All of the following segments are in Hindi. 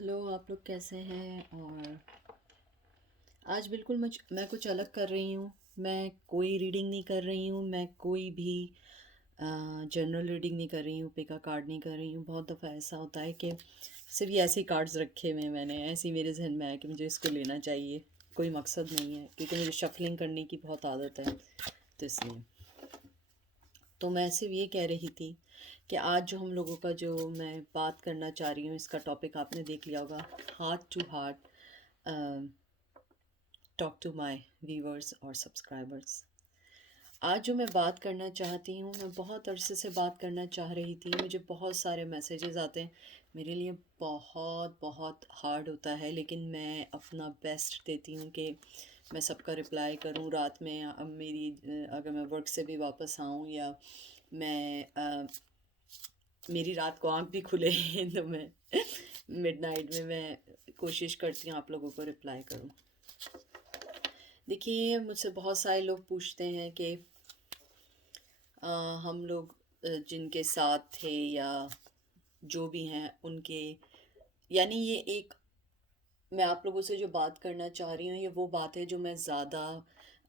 हेलो, आप लोग कैसे हैं? और आज बिल्कुल मैं कुछ अलग कर रही हूँ। मैं कोई रीडिंग नहीं कर रही हूँ, मैं कोई भी जनरल रीडिंग नहीं कर रही हूँ, पिक अ कार्ड नहीं कर रही हूँ। बहुत दफ़ा ऐसा होता है कि सिर्फ ये ऐसे ही कार्ड्स रखे हुए हैं मैंने, ऐसे ही मेरे जहन में आया कि मुझे इसको लेना चाहिए। कोई मकसद नहीं है क्योंकि मुझे शफलिंग करने की बहुत आदत है, तो इसलिए। तो मैं सिर्फ ये कह रही थी कि आज जो हम लोगों का जो मैं बात करना चाह रही हूँ, इसका टॉपिक आपने देख लिया होगा, heart to heart talk to my viewers और सब्सक्राइबर्स। आज जो मैं बात करना चाहती हूँ, मैं बहुत अरसे से बात करना चाह रही थी। मुझे बहुत सारे मैसेजेस आते हैं, मेरे लिए बहुत बहुत हार्ड होता है, लेकिन मैं अपना बेस्ट देती हूँ कि मैं सबका रिप्लाई करूँ रात में। अब अगर मैं वर्क से भी वापस आऊँ या मैं मेरी रात को आँख भी खुले तो मैं मिडनाइट में मैं कोशिश करती हूँ आप लोगों को रिप्लाई करूँ। देखिए, मुझसे बहुत सारे लोग पूछते हैं कि हम लोग जिनके साथ थे या जो भी हैं उनके, यानी ये एक, मैं आप लोगों से जो बात करना चाह रही हूँ ये वो बात है जो मैं ज़्यादा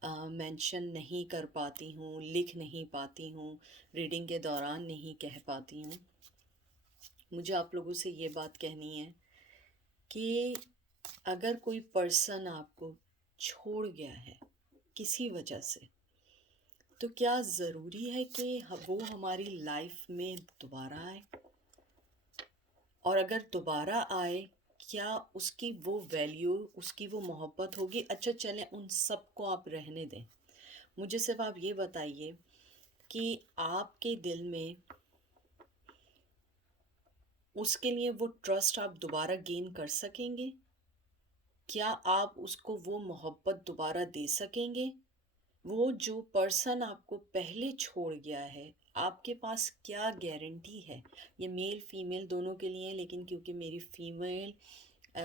मेंशन नहीं कर पाती हूँ, लिख नहीं पाती हूँ, रीडिंग के दौरान नहीं कह पाती हूँ। मुझे आप लोगों से ये बात कहनी है कि अगर कोई पर्सन आपको छोड़ गया है किसी वजह से, तो क्या ज़रूरी है कि वो हमारी लाइफ में दोबारा आए? और अगर दोबारा आए, क्या उसकी वो वैल्यू, उसकी वो मोहब्बत होगी? अच्छा चलें, उन सब को आप रहने दें। मुझे सिर्फ आप ये बताइए कि आपके दिल में उसके लिए वो ट्रस्ट आप दोबारा गेन कर सकेंगे? क्या आप उसको वो मोहब्बत दोबारा दे सकेंगे? वो जो पर्सन आपको पहले छोड़ गया है, आपके पास क्या गारंटी है? ये मेल फीमेल दोनों के लिए है, लेकिन क्योंकि मेरी फीमेल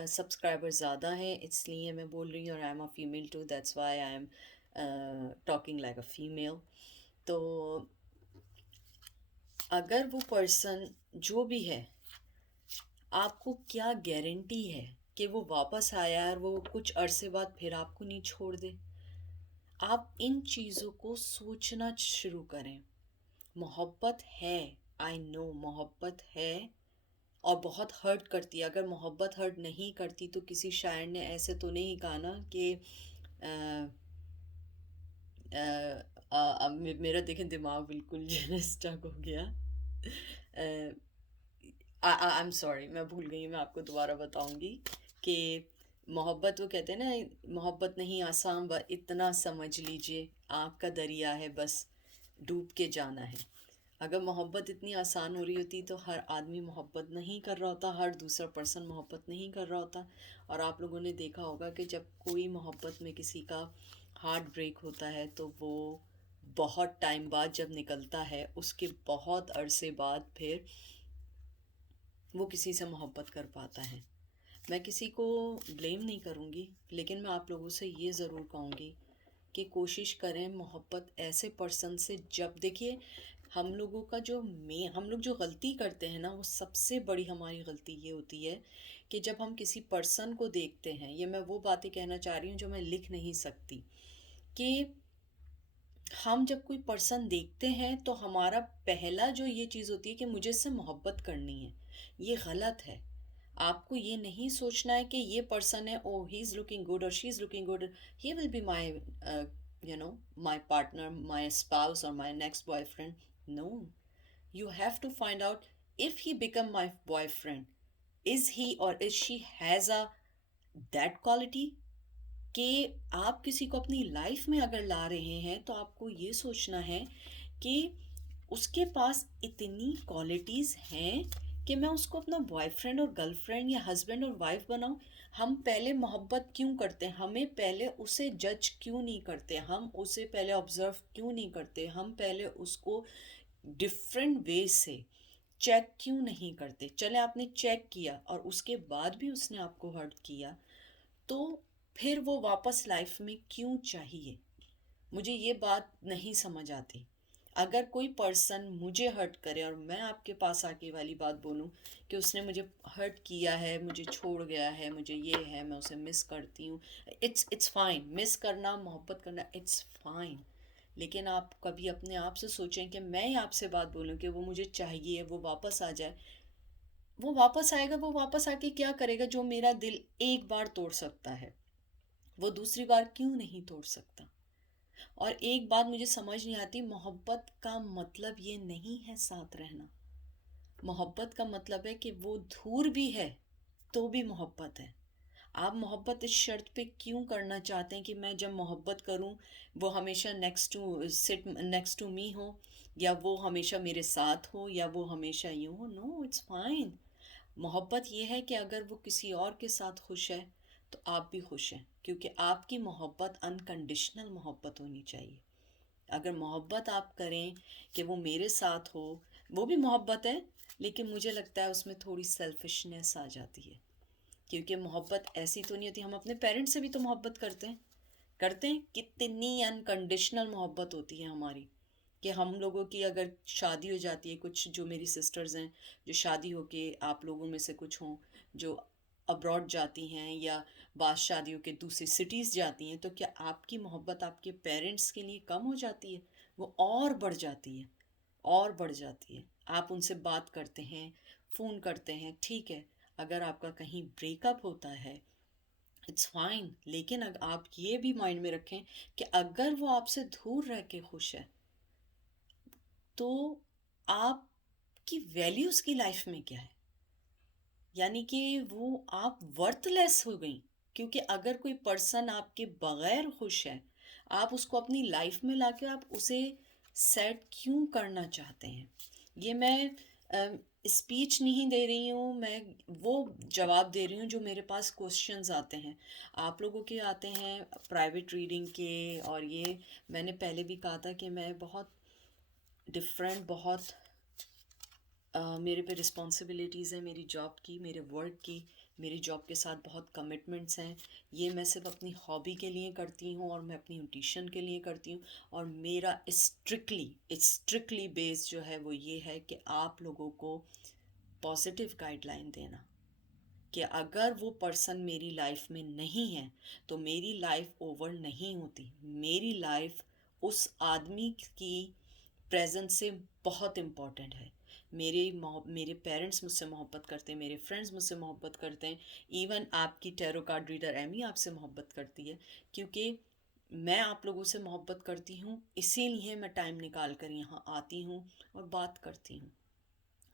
सब्सक्राइबर ज़्यादा है इसलिए मैं बोल रही हूँ, और I am a female too, that's why I am talking like a female. तो अगर वो पर्सन जो भी है, आपको क्या गारंटी है कि वो वापस आया और वो कुछ अरसे बाद फिर आपको नहीं छोड़ दे? आप इन चीज़ों को सोचना शुरू करें। मोहब्बत है, आई नो मोहब्बत है, और बहुत हर्ट करती है। अगर मोहब्बत हर्ट नहीं करती तो किसी शायर ने ऐसे तो नहीं कहा ना कि अब मेरा देखें दिमाग बिल्कुल जो है स्टक हो गया। आई एम सॉरी, मैं भूल गई, मैं आपको दोबारा बताऊंगी कि मोहब्बत, वो कहते हैं ना, मोहब्बत नहीं आसान, इतना समझ लीजिए आँख का दरिया है, बस डूब के जाना है। अगर मोहब्बत इतनी आसान हो रही होती तो हर आदमी मोहब्बत नहीं कर रहा होता, हर दूसरा पर्सन मोहब्बत नहीं कर रहा होता। और आप लोगों ने देखा होगा कि जब कोई मोहब्बत में किसी का हार्ट ब्रेक होता है तो वो बहुत टाइम बाद जब निकलता है, उसके बहुत अरसे बाद फिर वो किसी से मोहब्बत कर पाता है। मैं किसी को ब्लेम नहीं करूँगी, लेकिन मैं आप लोगों से ये ज़रूर कहूँगी कि कोशिश करें मोहब्बत ऐसे पर्सन से, जब देखिए हम लोग जो गलती करते हैं ना, वो सबसे बड़ी हमारी गलती ये होती है कि जब हम किसी पर्सन को देखते हैं, ये मैं वो बातें कहना चाह रही हूँ जो मैं लिख नहीं सकती, कि हम जब कोई पर्सन देखते हैं तो हमारा पहला जो ये चीज़ होती है कि मुझे इससे मोहब्बत करनी है। ये गलत है। आपको ये नहीं सोचना है कि ये पर्सन है, oh he is looking good और she is looking good, he will be my my partner, my spouse और my next boyfriend. No, you have to find out, if he become my boyfriend, is he or is she has a that quality, कि आप किसी को अपनी लाइफ में अगर ला रहे हैं तो आपको ये सोचना है कि उसके पास इतनी क्वालिटीज़ हैं कि मैं उसको अपना बॉयफ्रेंड और गर्लफ्रेंड या हस्बैंड और वाइफ बनाऊं। हम पहले मोहब्बत क्यों करते हैं? हमें पहले उसे जज क्यों नहीं करते? हम उसे पहले ऑब्जर्व क्यों नहीं करते? हम पहले उसको डिफरेंट वे से चेक क्यों नहीं करते? चले आपने चेक किया और उसके बाद भी उसने आपको हर्ट किया, तो फिर वो वापस लाइफ में क्यों चाहिए? मुझे ये बात नहीं समझ आती। अगर कोई पर्सन मुझे हर्ट करे और मैं आपके पास आके वाली बात बोलूं कि उसने मुझे हर्ट किया है, मुझे छोड़ गया है, मुझे ये है, मैं उसे मिस करती हूँ, इट्स फाइन। मिस करना, मोहब्बत करना, इट्स फाइन। लेकिन आप कभी अपने आप से सोचें कि मैं ही आपसे बात बोलूं कि वो मुझे चाहिए, वो वापस आ जाए। वो वापस आएगा, वो वापस आके क्या करेगा? जो मेरा दिल एक बार तोड़ सकता है, वो दूसरी बार क्यों नहीं तोड़ सकता? और एक बात मुझे समझ नहीं आती, मोहब्बत का मतलब ये नहीं है साथ रहना। मोहब्बत का मतलब है कि वो दूर भी है तो भी मोहब्बत है। आप मोहब्बत इस शर्त पे क्यों करना चाहते हैं कि मैं जब मोहब्बत करूं वो हमेशा नेक्स्ट टू मी हो, या वो हमेशा मेरे साथ हो, या वो हमेशा यूं हो? No, it's fine. मोहब्बत ये है कि अगर वो किसी और के साथ खुश है तो आप भी खुश हैं, क्योंकि आपकी मोहब्बत अनकंडीशनल मोहब्बत होनी चाहिए। अगर मोहब्बत आप करें कि वो मेरे साथ हो, वो भी मोहब्बत है, लेकिन मुझे लगता है उसमें थोड़ी सेल्फिशनेस आ जाती है। क्योंकि मोहब्बत ऐसी तो नहीं होती, हम अपने पेरेंट्स से भी तो मोहब्बत करते हैं। कितनी अनकंडीशनल मोहब्बत होती है हमारी, कि हम लोगों की अगर शादी हो जाती है, कुछ जो मेरी सिस्टर्स हैं जो शादी होके, आप लोगों में से कुछ हों जो अब्रॉड जाती हैं या बाद शादी होके दूसरी सिटीज़ जाती हैं, तो क्या आपकी मोहब्बत आपके पेरेंट्स के लिए कम हो जाती है? वो और बढ़ जाती है, और बढ़ जाती है। आप उनसे बात करते हैं, फ़ोन करते हैं, ठीक है। अगर आपका कहीं ब्रेकअप होता है, इट्स फाइन, लेकिन अगर आप ये भी माइंड में रखें कि अगर वो आपसे दूर रह के खुश है, तो आपकी वैल्यू उसकी लाइफ में क्या है? यानी कि वो आप वर्थलेस हो गई। क्योंकि अगर कोई पर्सन आपके बगैर खुश है, आप उसको अपनी लाइफ में लाके आप उसे सेट क्यों करना चाहते हैं? ये मैं स्पीच नहीं दे रही हूँ, मैं वो जवाब दे रही हूँ जो मेरे पास क्वेश्चंस आते हैं। आप लोगों के आते हैं प्राइवेट रीडिंग के, और ये मैंने पहले भी कहा था कि मैं बहुत डिफरेंट, बहुत मेरे पे रिस्पॉन्सिबिलिटीज़ हैं मेरी जॉब की, मेरे वर्क की। मेरी जॉब के साथ बहुत कमिटमेंट्स हैं। ये मैं सिर्फ अपनी हॉबी के लिए करती हूँ और मैं अपनी ट्यूशन के लिए करती हूँ। और मेरा स्ट्रिक्टली बेस जो है वो ये है कि आप लोगों को पॉजिटिव गाइडलाइन देना, कि अगर वो पर्सन मेरी लाइफ में नहीं है तो मेरी लाइफ ओवर नहीं होती। मेरी लाइफ उस आदमी की प्रेजेंस से बहुत इम्पॉर्टेंट है। मेरे पेरेंट्स मुझसे मोहब्बत करते हैं, मेरे फ्रेंड्स मुझसे मोहब्बत करते हैं, इवन आपकी टैरो कार्ड रीडर एमी आपसे मोहब्बत करती है। क्योंकि मैं आप लोगों से मोहब्बत करती हूँ, इसीलिए मैं टाइम निकाल कर यहाँ आती हूँ और बात करती हूँ।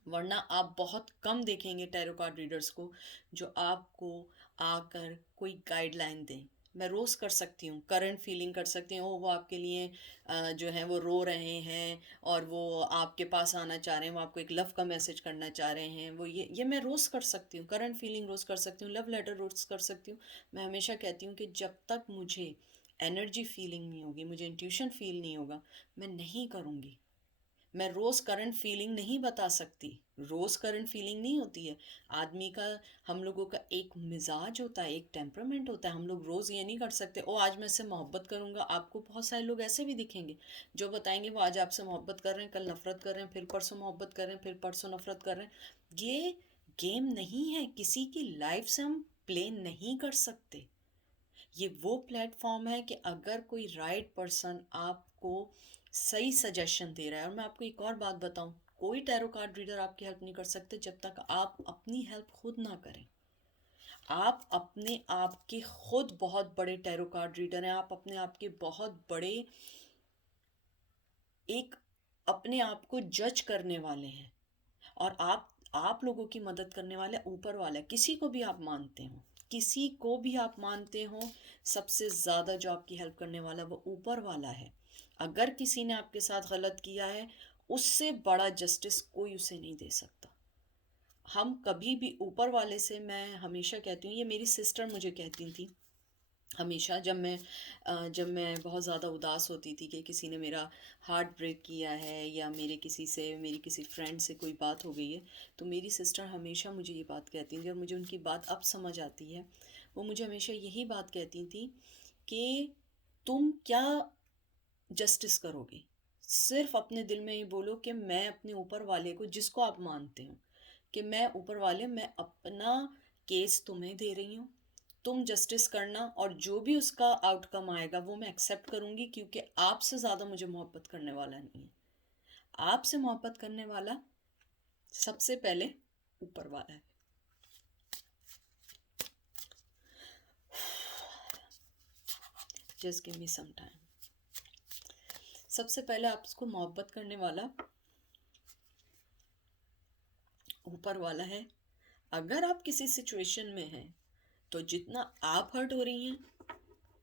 वरना आप बहुत कम देखेंगे टैरो कार्ड रीडर्स को जो आपको आकर कोई गाइडलाइन दें। मैं रोज़ कर सकती हूँ, करंट फीलिंग कर सकती हूँ, ओ वो आपके लिए जो है वो रो रहे हैं और वो आपके पास आना चाह रहे हैं, वो आपको एक लव का मैसेज करना चाह रहे हैं, वो ये मैं रोज़ कर सकती हूँ। करंट फीलिंग रोज़ कर सकती हूँ, लव लेटर रोज़ कर सकती हूँ। मैं हमेशा कहती हूँ कि जब तक मुझे एनर्जी फीलिंग नहीं होगी, मुझे इंट्यूशन फील नहीं होगा, मैं नहीं करूँगी। मैं रोज़ करंट फीलिंग नहीं बता सकती। रोज़ करंट फीलिंग नहीं होती है। आदमी का, हम लोगों का एक मिजाज होता है, एक टेम्परामेंट होता है। हम लोग रोज़ ये नहीं कर सकते ओ आज मैं इससे मोहब्बत करूँगा। आपको बहुत सारे लोग ऐसे भी दिखेंगे जो बताएंगे वो आज आपसे मोहब्बत कर रहे हैं, कल नफरत कर रहे हैं, फिर परसों मोहब्बत कर रहे हैं, फिर परसों नफरत कर रहे हैं। ये गेम नहीं है, किसी की लाइफ से हम प्ले नहीं कर सकते। ये वो प्लेटफॉर्म है कि अगर कोई राइट पर्सन आपको सही सजेशन दे रहा है। और मैं आपको एक और बात बताऊं, कोई टैरो कार्ड रीडर आपकी हेल्प नहीं कर सकते जब तक आप अपनी हेल्प खुद ना करें। आप अपने आप के खुद बहुत बड़े टैरो कार्ड रीडर हैं, आप अपने आप के बहुत बड़े एक अपने आप को जज करने वाले हैं। और आप लोगों की मदद करने वाले ऊपर वाला है। किसी को भी आप मानते हो, किसी को भी आप मानते हो, सबसे ज़्यादा जो आपकी हेल्प करने वाला वो ऊपर वाला है। अगर किसी ने आपके साथ गलत किया है, उससे बड़ा जस्टिस कोई उसे नहीं दे सकता। हम कभी भी ऊपर वाले से, मैं हमेशा कहती हूँ, ये मेरी सिस्टर मुझे कहती थी हमेशा, जब मैं बहुत ज़्यादा उदास होती थी कि किसी ने मेरा हार्ट ब्रेक किया है या मेरी किसी फ्रेंड से कोई बात हो गई है, तो मेरी सिस्टर हमेशा मुझे ये बात कहती थी और मुझे उनकी बात अब समझ आती है। वो मुझे हमेशा यही बात कहती थी कि तुम क्या जस्टिस करोगे? सिर्फ अपने दिल में ही बोलो कि मैं अपने ऊपर वाले को, जिसको आप मानते हो, कि मैं ऊपर वाले, मैं अपना केस तुम्हें दे रही हूँ, तुम जस्टिस करना, और जो भी उसका आउटकम आएगा वो मैं एक्सेप्ट करूँगी, क्योंकि आपसे ज़्यादा मुझे मोहब्बत करने वाला नहीं है। आपसे मोहब्बत करने वाला सबसे पहले ऊपर वाला है। Just give me some time. सबसे पहले आपको मोहब्बत करने वाला ऊपर वाला है। अगर आप किसी सिचुएशन में हैं तो जितना आप हर्ट हो रही हैं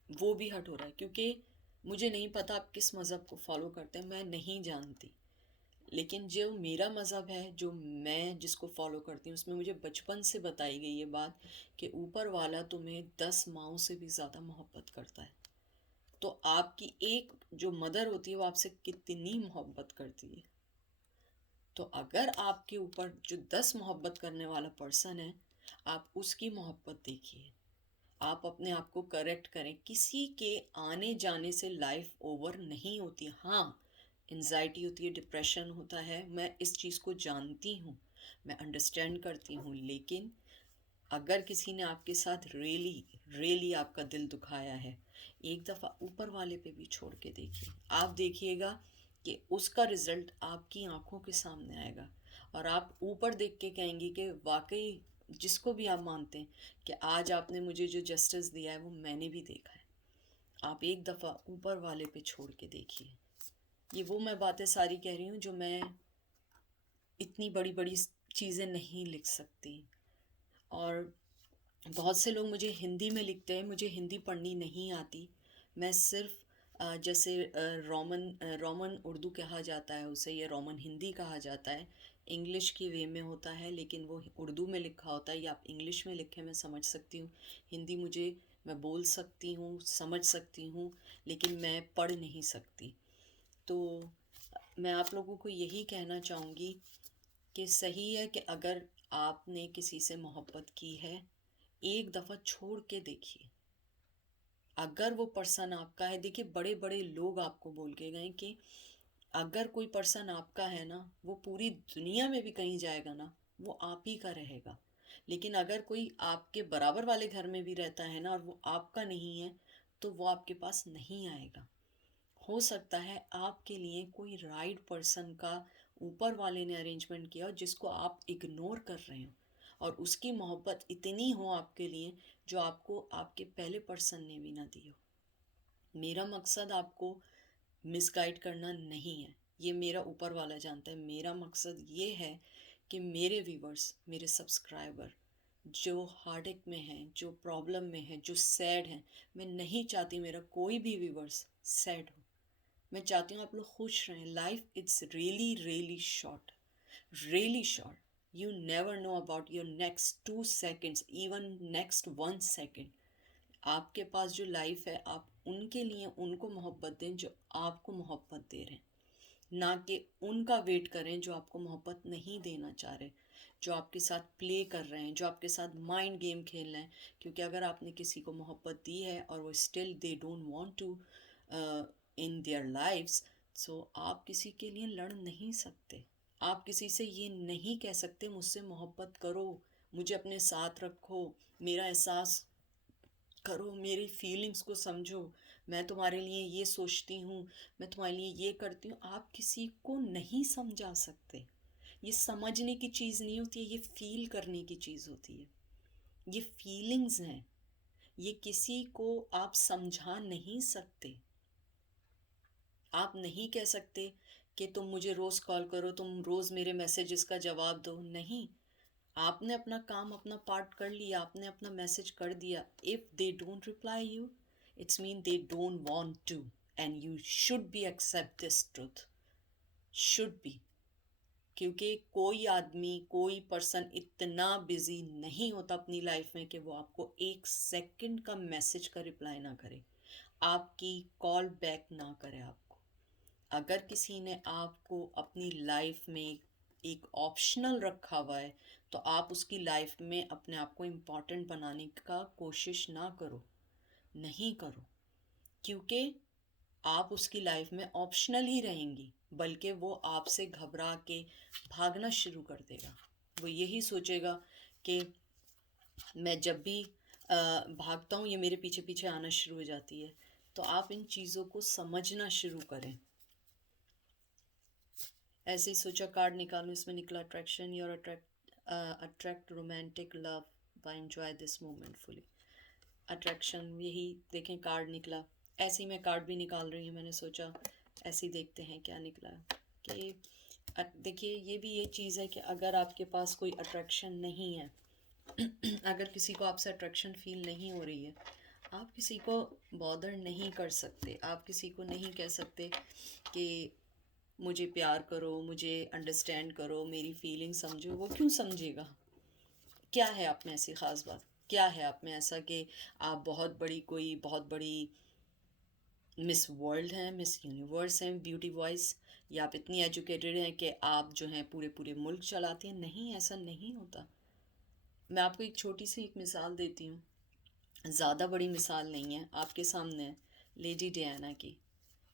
वो भी हर्ट हो रहा है, क्योंकि मुझे नहीं पता आप किस मज़हब को फॉलो करते हैं, मैं नहीं जानती। लेकिन जो मेरा मज़हब है, जो मैं जिसको फॉलो करती हूँ, उसमें मुझे बचपन से बताई गई ये बात कि ऊपर वाला तुम्हें 10 माओं से भी ज़्यादा मोहब्बत करता है। तो आपकी एक जो मदर होती है वो आपसे कितनी मोहब्बत करती है। तो अगर आपके ऊपर जो 10 मोहब्बत करने वाला पर्सन है, आप उसकी मोहब्बत देखिए। आप अपने आप को करेक्ट करें। किसी के आने जाने से लाइफ ओवर नहीं होती। हाँ, एंजाइटी होती है, डिप्रेशन होता है, मैं इस चीज़ को जानती हूँ, मैं अंडरस्टैंड करती हूँ। लेकिन अगर किसी ने आपके साथ रियली रियली आपका दिल दुखाया है, एक दफ़ा ऊपर वाले पे भी छोड़ के देखिए। आप देखिएगा कि उसका रिजल्ट आपकी आंखों के सामने आएगा, और आप ऊपर देख के कहेंगे कि वाकई जिसको भी आप मानते हैं कि आज आपने मुझे जो जस्टिस दिया है वो मैंने भी देखा है। आप एक दफ़ा ऊपर वाले पे छोड़ के देखिए। ये वो मैं बातें सारी कह रही हूँ जो मैं इतनी बड़ी बड़ी चीज़ें नहीं लिख सकती। और बहुत से लोग मुझे हिंदी में लिखते हैं, मुझे हिंदी पढ़नी नहीं आती। मैं सिर्फ जैसे रोमन उर्दू कहा जाता है उसे, या रोमन हिंदी कहा जाता है, इंग्लिश की वे में होता है, लेकिन वो उर्दू में लिखा होता है, या आप इंग्लिश में लिखे मैं समझ सकती हूँ। हिंदी मैं बोल सकती हूँ, समझ सकती हूँ, लेकिन मैं पढ़ नहीं सकती। तो मैं आप लोगों को यही कहना चाहूँगी कि सही है कि अगर आपने किसी से मोहब्बत की है, एक दफ़ा छोड़ के देखिए। अगर वो पर्सन आपका है, देखिए बड़े बड़े लोग आपको बोल के गए कि अगर कोई पर्सन आपका है ना, वो पूरी दुनिया में भी कहीं जाएगा ना, वो आप ही का रहेगा। लेकिन अगर कोई आपके बराबर वाले घर में भी रहता है ना और वो आपका नहीं है, तो वो आपके पास नहीं आएगा। हो सकता है आपके लिए कोई राइट पर्सन का ऊपर वाले ने अरेंजमेंट किया हो, जिसको आप इग्नोर कर रहे हो, और उसकी मोहब्बत इतनी हो आपके लिए जो आपको आपके पहले पर्सन ने भी ना दी हो। मेरा मकसद आपको मिसगाइड करना नहीं है, ये मेरा ऊपर वाला जानता है। मेरा मकसद ये है कि मेरे व्यूवर्स, मेरे सब्सक्राइबर जो हार्ट में हैं, जो प्रॉब्लम में हैं, जो सैड हैं, मैं नहीं चाहती मेरा कोई भी व्यूवर्स सैड हो। मैं चाहती हूँ आप लोग खुश रहें। Life it's really really short, really short. You never know about your next 2 seconds, even next 1 second। आपके पास जो लाइफ है, आप उनके लिए उनको मोहब्बत दें जो आपको मोहब्बत दे रहे हैं, ना कि उनका वेट करें जो आपको मोहब्बत नहीं देना चाह रहे, जो आपके साथ प्ले कर रहे हैं, जो आपके साथ माइंड गेम खेल रहे हैं। क्योंकि अगर आपने किसी को मोहब्बत दी है और वो still they don't want to in their lives, so आप किसी के लिए लड़ नहीं सकते। आप किसी से ये नहीं कह सकते मुझसे मोहब्बत करो, मुझे अपने साथ रखो, मेरा एहसास करो, मेरी फीलिंग्स को समझो, मैं तुम्हारे लिए ये सोचती हूँ, मैं तुम्हारे लिए ये करती हूँ। आप किसी को नहीं समझा सकते। ये समझने की चीज़ नहीं होती है, ये फील करने की चीज़ होती है। ये फीलिंग्स हैं, ये किसी को आप समझा नहीं सकते। आप नहीं कह सकते कि तुम मुझे रोज़ कॉल करो, तुम रोज़ मेरे मैसेजेस का जवाब दो। नहीं, आपने अपना काम, अपना पार्ट कर लिया, आपने अपना मैसेज कर दिया। If they don't reply you, it's mean they don't want to, and you should be accept this truth, should be. क्योंकि कोई आदमी, कोई पर्सन इतना बिजी नहीं होता अपनी लाइफ में कि वो आपको 1 सेकंड का मैसेज का रिप्लाई ना करे, आपकी कॉल बैक ना करे आपको। अगर किसी ने आपको अपनी लाइफ में एक ऑप्शनल रखा हुआ है, तो आप उसकी लाइफ में अपने आप को इम्पॉर्टेंट बनाने का कोशिश ना करो, नहीं करो। क्योंकि आप उसकी लाइफ में ऑप्शनल ही रहेंगी, बल्कि वो आपसे घबरा के भागना शुरू कर देगा। वो यही सोचेगा कि मैं जब भी भागता हूँ ये मेरे पीछे पीछे आना शुरू हो जाती है। तो आप इन चीज़ों को समझना शुरू करें। ऐसे ही सोचा कार्ड निकालूं, इसमें निकला attraction, your attract romantic love by enjoy this moment fully. Attraction, यही देखें कार्ड निकला। ऐसे ही मैं कार्ड भी निकाल रही हूँ, मैंने सोचा ऐसे ही देखते हैं क्या निकला। कि देखिए ये भी ये चीज़ है कि अगर आपके पास कोई अट्रैक्शन नहीं है अगर किसी को आपसे अट्रैक्शन फील नहीं हो रही है, आप किसी को बॉदर नहीं कर सकते। आप किसी को नहीं कह सकते कि मुझे प्यार करो, मुझे अंडरस्टैंड करो, मेरी फीलिंग समझो। वो क्यों समझेगा? क्या है आप में ऐसी ख़ास बात? क्या है आप में ऐसा कि आप बहुत बड़ी मिस वर्ल्ड हैं, मिस यूनिवर्स हैं, ब्यूटी वॉइस, या आप इतनी एजुकेटेड हैं कि आप जो हैं पूरे पूरे मुल्क चलाते हैं? नहीं, ऐसा नहीं होता। मैं आपको एक छोटी सी एक मिसाल देती हूँ, ज़्यादा बड़ी मिसाल नहीं है, आपके सामने है, लेडी डियाना की।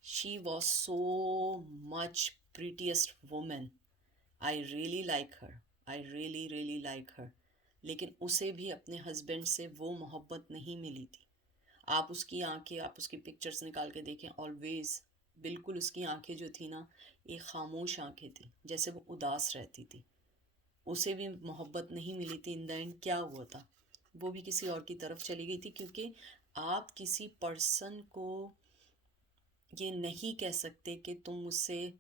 She was so much prettiest women. I really like her, I really really like her. लेकिन उसे भी अपने हस्बैंड से वो मोहब्बत नहीं मिली थी। आप उसकी आंखें, आप उसकी पिक्चर्स निकाल के देखें, ऑलवेज बिल्कुल उसकी आंखें जो थी ना, एक खामोश आंखें थी, जैसे वो उदास रहती थी। उसे भी मोहब्बत नहीं मिली थी। इन द एंड क्या हुआ था? वो भी किसी और की तरफ चली गई थी। क्योंकि आप किसी पर्सन को ये नहीं कह सकते कि तुम मुझसे,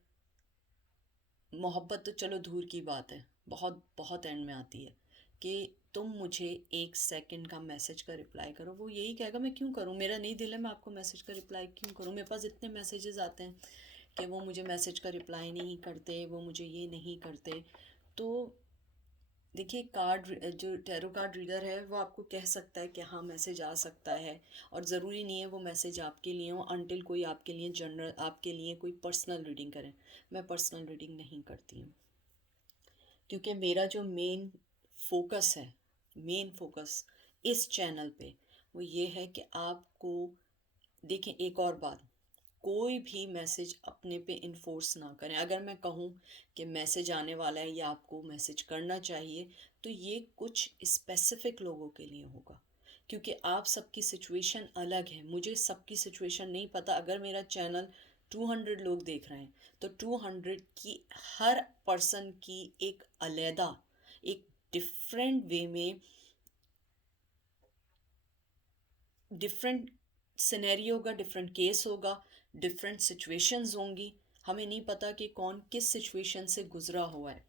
मोहब्बत तो चलो दूर की बात है, बहुत बहुत एंड में आती है, कि तुम मुझे 1 सेकंड का मैसेज का रिप्लाई करो। वो यही कहेगा मैं क्यों करूँ, मेरा नहीं दिल है, मैं आपको मैसेज का रिप्लाई क्यों करूँ। मेरे पास इतने मैसेजेस आते हैं कि वो मुझे मैसेज का रिप्लाई नहीं करते, वो मुझे ये नहीं करते। तो देखिए, कार्ड जो टैरो कार्ड रीडर है वो आपको कह सकता है कि हाँ मैसेज आ सकता है, और ज़रूरी नहीं है वो मैसेज आपके लिए हो अनटिल कोई आपके लिए जनरल, आपके लिए कोई पर्सनल रीडिंग करे। मैं पर्सनल रीडिंग नहीं करती हूँ, क्योंकि मेरा जो मेन फोकस है, मेन फोकस इस चैनल पे वो ये है कि आपको, देखें एक और बात, कोई भी मैसेज अपने पे इन्फोर्स ना करें। अगर मैं कहूँ कि मैसेज आने वाला है या आपको मैसेज करना चाहिए, तो ये कुछ स्पेसिफिक लोगों के लिए होगा, क्योंकि आप सबकी सिचुएशन अलग है। मुझे सबकी सिचुएशन नहीं पता। अगर मेरा चैनल 200 लोग देख रहे हैं, तो 200 की हर पर्सन की एक अलहदा, एक डिफरेंट वे में, डिफरेंट सिनेरियो होगा, डिफरेंट केस होगा, डिफरेंट सिचुएशंस होंगी। हमें नहीं पता कि कौन किस सिचुएशन से गुजरा हुआ है।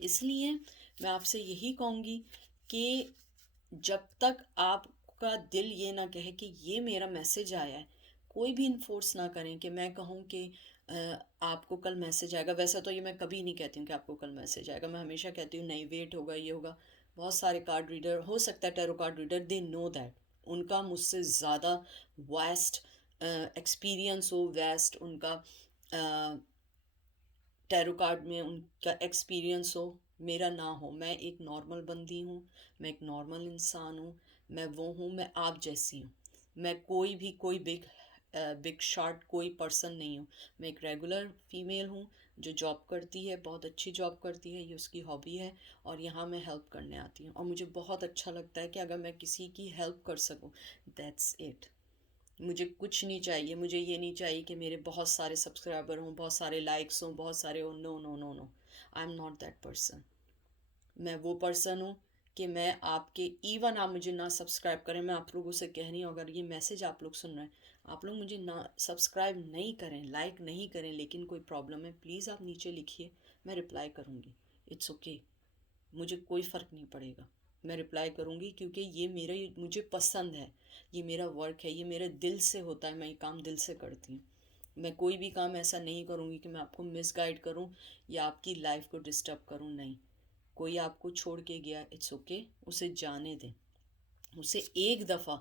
इसलिए मैं आपसे यही कहूँगी कि जब तक आपका दिल ये ना कहे कि ये मेरा मैसेज आया है, कोई भी इन्फोर्स ना करें। कि मैं कहूँ कि आपको कल मैसेज आएगा, वैसा तो ये मैं कभी नहीं कहती हूँ कि आपको कल मैसेज आएगा। मैं हमेशा कहती हूँ नहीं, वेट होगा, ये होगा। बहुत सारे कार्ड रीडर, हो सकता है tarot card reader, they know that, उनका मुझसे ज़्यादा वास्ट एक्सपीरियंस हो, वेस्ट उनका टैरो कार्ड में उनका एक्सपीरियंस हो, मेरा ना हो। मैं एक नॉर्मल बंदी हूँ, मैं एक नॉर्मल इंसान हूँ। मैं वो हूँ, मैं आप जैसी हूँ। मैं कोई भी कोई बिग शॉट कोई पर्सन नहीं हूँ। मैं एक रेगुलर फीमेल हूँ जो जॉब करती है, बहुत अच्छी जॉब करती है, ये उसकी हॉबी है। और यहाँ मैं हेल्प करने आती हूँ, और मुझे बहुत अच्छा लगता है कि अगर मैं किसी की हेल्प कर सकूँ, दैट्स इट। मुझे कुछ नहीं चाहिए। मुझे ये नहीं चाहिए कि मेरे बहुत सारे सब्सक्राइबर हों, बहुत सारे लाइक्स हों, बहुत सारे हो। No no no no, I am not that person. मैं वो पर्सन हूँ कि मैं आपके, इवन आप मुझे ना सब्सक्राइब करें, मैं आप लोगों से कह रही हूँ, अगर ये मैसेज आप लोग सुन रहे हैं, आप लोग मुझे ना सब्सक्राइब नहीं करें, लाइक नहीं करें, लेकिन कोई प्रॉब्लम है, प्लीज़ आप नीचे लिखिए, मैं रिप्लाई करूँगी। इट्स ओके, मुझे कोई फ़र्क नहीं पड़ेगा, मैं रिप्लाई करूँगी। क्योंकि ये मेरा, मुझे पसंद है, ये मेरा वर्क है, ये मेरे दिल से होता है, मैं ये काम दिल से करती हूँ। मैं कोई भी काम ऐसा नहीं करूँगी कि मैं आपको मिसगाइड करूँ या आपकी लाइफ को डिस्टर्ब करूँ, नहीं। कोई आपको छोड़ के गया, इट्स ओके, उसे जाने दें, उसे एक दफ़ा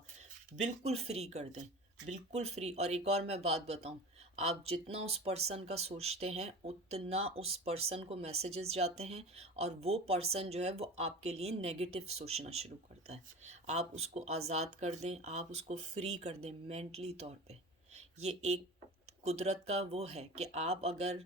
बिल्कुल फ्री कर दें, बिल्कुल फ्री। और एक और मैं बात बताऊं, आप जितना उस पर्सन का सोचते हैं उतना उस पर्सन को मैसेजेस जाते हैं, और वो पर्सन जो है वो आपके लिए नेगेटिव सोचना शुरू करता है। आप उसको आज़ाद कर दें, आप उसको फ्री कर दें मेंटली तौर पे। ये एक कुदरत का वो है कि आप अगर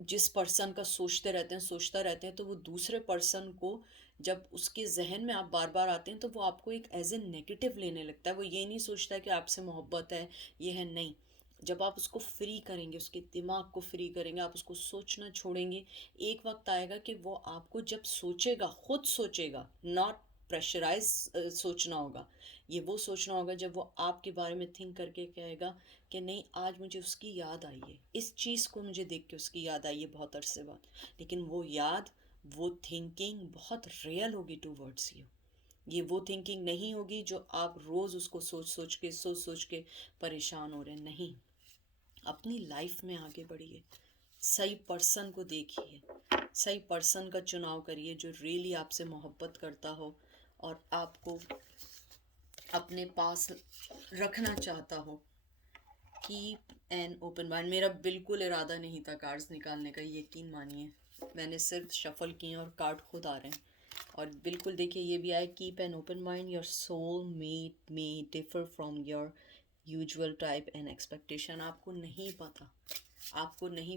जिस पर्सन का सोचता रहते हैं तो वो दूसरे पर्सन को जब उसके जहन में आप बार बार आते हैं तो वो आपको एक एज ए नेगेटिव लेने लगता है। वो ये नहीं सोचता है कि आपसे मोहब्बत है, ये है, नहीं। जब आप उसको फ्री करेंगे, उसके दिमाग को फ्री करेंगे, आप उसको सोचना छोड़ेंगे, एक वक्त आएगा कि वो आपको जब सोचेगा, खुद सोचेगा, नॉट प्रेशराइज सोचना होगा। ये वो सोचना होगा जब वो आपके बारे में थिंक करके कहेगा कि नहीं, आज मुझे उसकी याद आई है, इस चीज़ को मुझे देख के उसकी याद आई है बहुत अरसे बाद। लेकिन वो याद, वो थिंकिंग बहुत रियल होगी टूवर्ड्स यू। ये वो थिंकिंग नहीं होगी जो आप रोज़ उसको सोच सोच के परेशान हो रहे हैं। नहीं, अपनी लाइफ में आगे बढ़िए, सही पर्सन को देखिए, सही पर्सन का चुनाव करिए जो रियली आपसे मोहब्बत करता हो और आपको अपने पास रखना चाहता हो। Keep an open mind. मेरा बिल्कुल इरादा नहीं था कार्ड्स निकालने का, यकीन मानिए। मैंने सिर्फ शफल किए और कार्ड खुद आ रहे हैं। और बिल्कुल देखिए ये भी आया, keep an open mind, your soul mate may differ from your usual type and expectation. आपको नहीं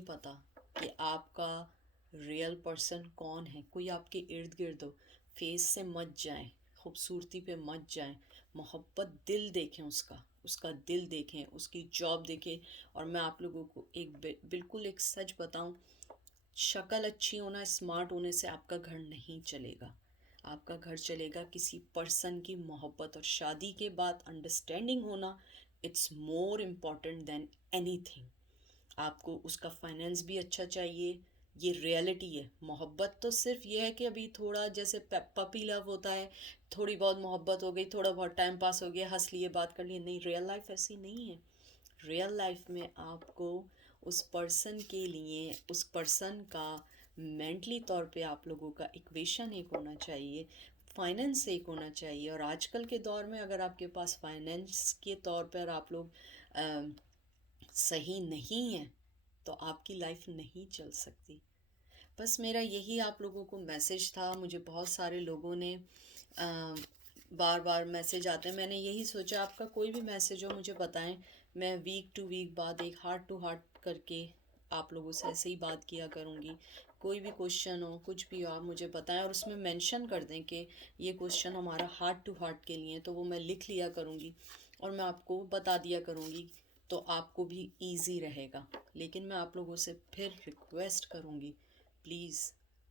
पता कि आपका रियल पर्सन कौन है। कोई आपके इर्द गिर्द हो, फेस से मत जाएं, खूबसूरती पे मत जाएं, मोहब्बत दिल देखें, उसका दिल देखें, उसकी जॉब देखें। और मैं आप लोगों को एक बिल्कुल एक सच बताऊं, शक्ल अच्छी होना, स्मार्ट होने से आपका घर नहीं चलेगा। आपका घर चलेगा किसी पर्सन की मोहब्बत और शादी के बाद अंडरस्टैंडिंग होना। It's more important than anything. आपको उसका फाइनेंस भी अच्छा चाहिए, ये रियलिटी है। मोहब्बत तो सिर्फ ये है कि अभी थोड़ा जैसे पपी लव होता है, थोड़ी बहुत मोहब्बत हो गई, थोड़ा बहुत टाइम पास हो गया, हंस लिए, बात कर लिए। नहीं, रियल लाइफ ऐसी नहीं है। रियल लाइफ में आपको उस पर्सन के लिए, उस पर्सन का मेंटली तौर पे आप लोगों का इक्वेशन एक होना चाहिए, फाइनेंस एक होना चाहिए। और आजकल के दौर में अगर आपके पास फाइनेंस के तौर पर आप लोग सही नहीं है तो आपकी लाइफ नहीं चल सकती। बस मेरा यही आप लोगों को मैसेज था। मुझे बहुत सारे लोगों ने बार बार मैसेज आते हैं, मैंने यही सोचा आपका कोई भी मैसेज हो मुझे बताएं। मैं वीक टू वीक बाद एक हार्ट टू हार्ट करके आप लोगों से ऐसे ही बात किया करूँगी। कोई भी क्वेश्चन हो, कुछ भी हो, आप मुझे बताएं और उसमें मेंशन कर दें कि ये क्वेश्चन हमारा हार्ट टू हार्ट के लिए, तो वो मैं लिख लिया करूँगी और मैं आपको बता दिया करूँगी, तो आपको भी इजी रहेगा। लेकिन मैं आप लोगों से फिर रिक्वेस्ट करूँगी, प्लीज़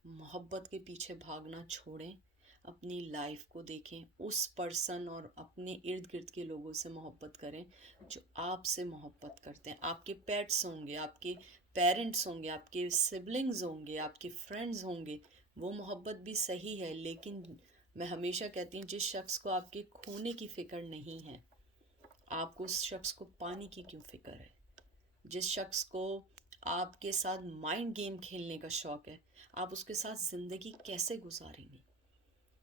मोहब्बत के पीछे भागना छोड़ें, अपनी लाइफ को देखें, उस पर्सन और अपने इर्द गिर्द के लोगों से मोहब्बत करें जो आपसे मोहब्बत करते हैं। आपके पेट्स होंगे, आपके पेरेंट्स होंगे, आपके सिबलिंग्स होंगे, आपके फ्रेंड्स होंगे, वो मोहब्बत भी सही है। लेकिन मैं हमेशा कहती हूँ, जिस शख्स को आपके खोने की फ़िक्र नहीं है, आपको उस शख्स को पाने की क्यों फ़िक्र है। जिस शख्स को आपके साथ माइंड गेम खेलने का शौक़ है, आप उसके साथ ज़िंदगी कैसे गुजारेंगे।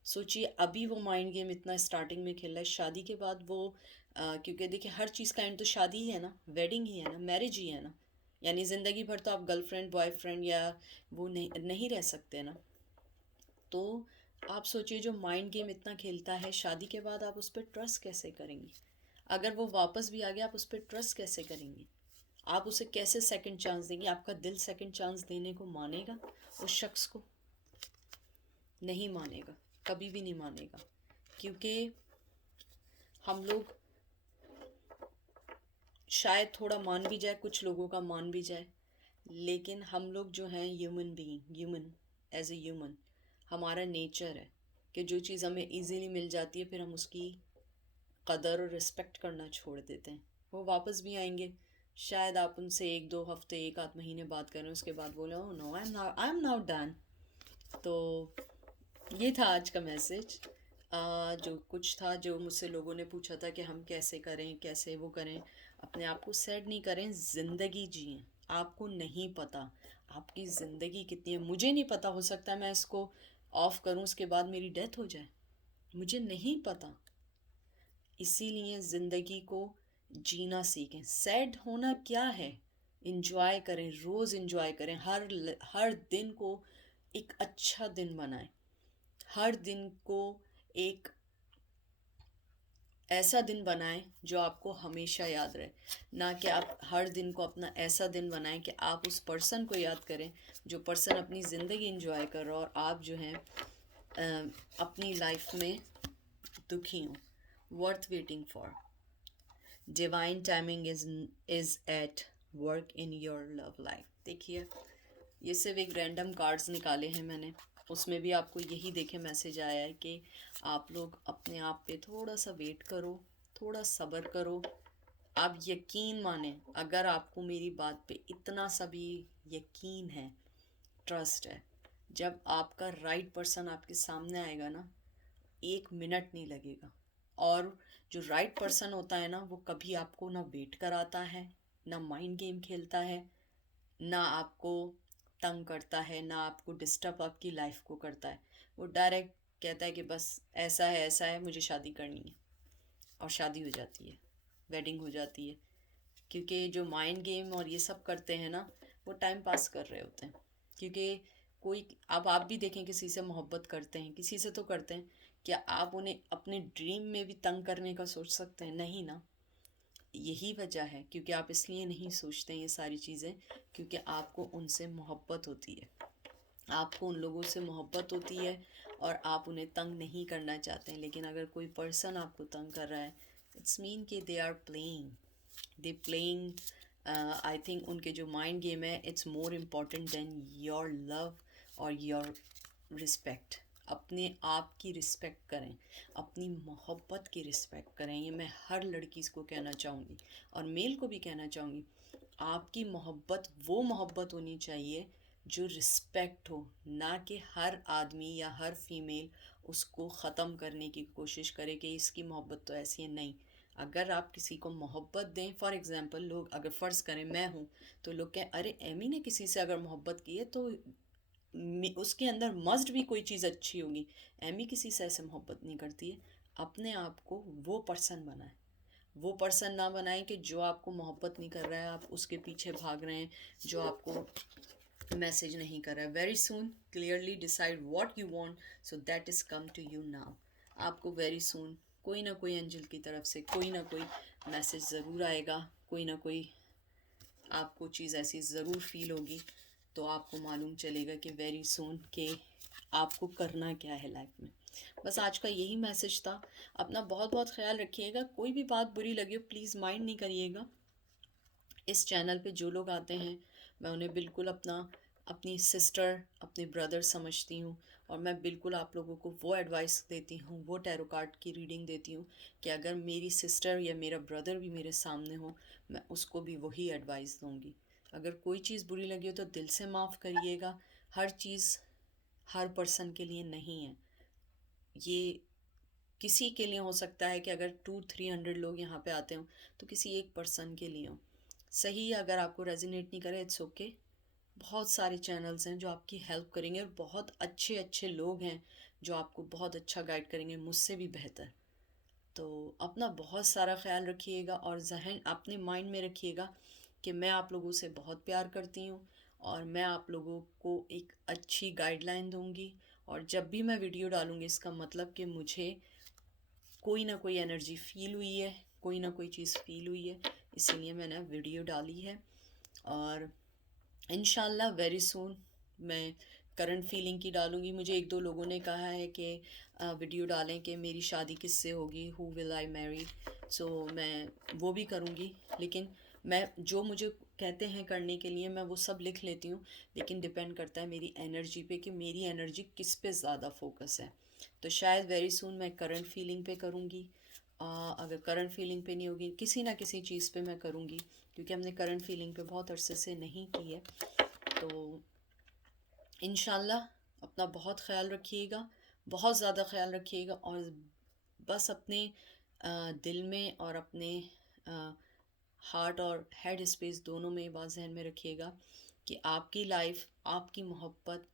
सोचिए, अभी वो माइंड गेम इतना स्टार्टिंग में खेल रहा है, शादी के बाद वो क्योंकि देखिए हर चीज़ का एंड तो शादी ही है ना, वेडिंग ही है ना, मैरिज ही है ना। यानी ज़िंदगी भर तो आप गर्लफ्रेंड बॉयफ्रेंड या वो नहीं रह सकते ना। तो आप सोचिए, जो माइंड गेम इतना खेलता है, शादी के बाद आप उस पर ट्रस्ट कैसे करेंगे। अगर वो वापस भी आ गया, आप उस पर ट्रस्ट कैसे करेंगे। आप उसे कैसे सेकंड चांस देंगे। आपका दिल सेकंड चांस देने को मानेगा उस शख्स को? नहीं मानेगा, कभी भी नहीं मानेगा। क्योंकि हम लोग शायद थोड़ा मान भी जाए, कुछ लोगों का मान भी जाए, लेकिन हम लोग जो हैं human being, human as a human, हमारा नेचर है कि जो चीज़ हमें इजीली मिल जाती है फिर हम उसकी कदर और रिस्पेक्ट करना छोड़ देते हैं। वो वापस भी आएंगे, शायद आप उनसे एक दो हफ्ते, एक आध महीने बात करें, उसके बाद बोले oh no, I am now done. तो ये था आज का मैसेज। जो कुछ था, जो मुझसे लोगों ने पूछा था कि हम कैसे करें, कैसे वो करें। अपने आप को सैड नहीं करें, ज़िंदगी जिएं। आपको नहीं पता आपकी ज़िंदगी कितनी है। मुझे नहीं पता, हो सकता है मैं इसको ऑफ करूं उसके बाद मेरी डेथ हो जाए, मुझे नहीं पता। इसीलिए ज़िंदगी को जीना सीखें। सैड होना क्या है, इंजॉय करें, रोज़ इंजॉय करें। हर दिन को एक अच्छा दिन बनाएं, हर दिन को एक ऐसा दिन बनाएं जो आपको हमेशा याद रहे, ना कि आप हर दिन को अपना ऐसा दिन बनाएं कि आप उस पर्सन को याद करें जो पर्सन अपनी ज़िंदगी इंजॉय कर रहा हो और आप जो हैं अपनी लाइफ में दुखी हो। Worth waiting for, divine timing is at work in your love life. देखिए, ये सिर्फ एक रैंडम कार्ड्स निकाले हैं मैंने, उसमें भी आपको यही देखे मैसेज आया है कि आप लोग अपने आप पे थोड़ा सा वेट करो, थोड़ा सब्र करो। आप यकीन माने, अगर आपको मेरी बात पे इतना सा भी यकीन है, ट्रस्ट है, जब आपका राइट पर्सन आपके सामने आएगा ना, 1 मिनट नहीं लगेगा। और जो राइट पर्सन होता है ना, वो कभी आपको ना वेट कराता है, ना माइंड गेम खेलता है, ना आपको तंग करता है, ना आपको डिस्टर्ब आपकी लाइफ को करता है। वो डायरेक्ट कहता है कि बस ऐसा है, मुझे शादी करनी है, और शादी हो जाती है, वेडिंग हो जाती है। क्योंकि जो माइंड गेम और ये सब करते हैं ना, वो टाइम पास कर रहे होते हैं। क्योंकि कोई, अब आप भी देखें, किसी से मोहब्बत करते हैं, किसी से तो करते हैं, क्या आप उन्हें अपने ड्रीम में भी तंग करने का सोच सकते हैं? नहीं ना। यही वजह है क्योंकि आप इसलिए नहीं सोचते हैं ये सारी चीज़ें, क्योंकि आपको उनसे मोहब्बत होती है, आपको उन लोगों से मोहब्बत होती है और आप उन्हें तंग नहीं करना चाहते हैं। लेकिन अगर कोई पर्सन आपको तंग कर रहा है, इट्स मीन कि they are playing, they playing. I think उनके जो माइंड गेम है, it's more important than your love और योर रिस्पेक्ट। अपने आप की रिस्पेक्ट करें, अपनी मोहब्बत की रिस्पेक्ट करें। ये मैं हर लड़की को कहना चाहूँगी और मेल को भी कहना चाहूँगी। आपकी मोहब्बत वो मोहब्बत होनी चाहिए जो रिस्पेक्ट हो, ना कि हर आदमी या हर फीमेल उसको ख़त्म करने की कोशिश करे कि इसकी मोहब्बत तो ऐसी है। नहीं, अगर आप किसी को मोहब्बत दें, फॉर एग्ज़ाम्पल, लोग अगर फ़र्ज़ करें मैं हूँ, तो लोग कहें अरे एमी ने किसी से अगर मोहब्बत की है तो उसके अंदर मस्ट भी कोई चीज़ अच्छी होगी, एमी किसी से ऐसे मोहब्बत नहीं करती है। अपने आप को वो पर्सन बनाएं, वो पर्सन ना बनाएं कि जो आपको मोहब्बत नहीं कर रहा है, आप उसके पीछे भाग रहे हैं, जो आपको मैसेज नहीं कर रहा है। Very soon clearly decide what you want, so that is come to you now. आपको वेरी सून कोई ना कोई एंजल की तरफ से कोई ना कोई मैसेज ज़रूर आएगा, कोई ना कोई आपको चीज़ ऐसी ज़रूर फील होगी, तो आपको मालूम चलेगा कि वेरी सून कि आपको करना क्या है लाइफ में। बस आज का यही मैसेज था। अपना बहुत बहुत ख्याल रखिएगा। कोई भी बात बुरी लगी हो प्लीज़ माइंड नहीं करिएगा। इस चैनल पे जो लोग आते हैं, मैं उन्हें बिल्कुल अपनी सिस्टर, अपने ब्रदर समझती हूँ, और मैं बिल्कुल आप लोगों को वो एडवाइस देती हूँ, वो टैरो कार्ड की रीडिंग देती हूँ कि अगर मेरी सिस्टर या मेरा ब्रदर भी मेरे सामने हो, मैं उसको भी वही एडवाइस दूँगी। अगर कोई चीज़ बुरी लगी हो तो दिल से माफ़ करिएगा। हर चीज़ हर पर्सन के लिए नहीं है। ये किसी के लिए हो सकता है कि अगर 200-300 लोग यहाँ पे आते हों तो किसी एक पर्सन के लिए हो। सही, अगर आपको रेजोनेट नहीं करे, इट्स ओके। बहुत सारे चैनल्स हैं जो आपकी हेल्प करेंगे, और बहुत अच्छे अच्छे लोग हैं जो आपको बहुत अच्छा गाइड करेंगे, मुझसे भी बेहतर। तो अपना बहुत सारा ख्याल रखिएगा और जहन अपने माइंड में रखिएगा कि मैं आप लोगों से बहुत प्यार करती हूँ, और मैं आप लोगों को एक अच्छी गाइडलाइन दूँगी। और जब भी मैं वीडियो डालूँगी, इसका मतलब कि मुझे कोई ना कोई एनर्जी फील हुई है, कोई ना कोई चीज़ फील हुई है, इसीलिए मैंने वीडियो डाली है। और इंशाल्लाह वेरी सून मैं करंट फीलिंग की डालूँगी। मुझे एक दो लोगों ने कहा है कि वीडियो डालें कि मेरी शादी किससे होगी, हु विल आई मैरी। सो मैं वो भी करूँगी, लेकिन मैं जो मुझे कहते हैं करने के लिए मैं वो सब लिख लेती हूँ, लेकिन डिपेंड करता है मेरी एनर्जी पे कि मेरी एनर्जी किस पे ज़्यादा फोकस है। तो शायद वेरी सून मैं करंट फीलिंग पे करूँगी। अगर करंट फीलिंग पे नहीं होगी, किसी ना किसी चीज़ पे मैं करूँगी, क्योंकि हमने करंट फीलिंग पे बहुत अरसे से नहीं की है। तो इंशाल्लाह अपना बहुत ख्याल रखिएगा, बहुत ज़्यादा ख्याल रखिएगा, और बस अपने दिल में और अपने हार्ट और हेड स्पेस दोनों में बात जहन में रखिएगा कि आपकी लाइफ, आपकी मोहब्बत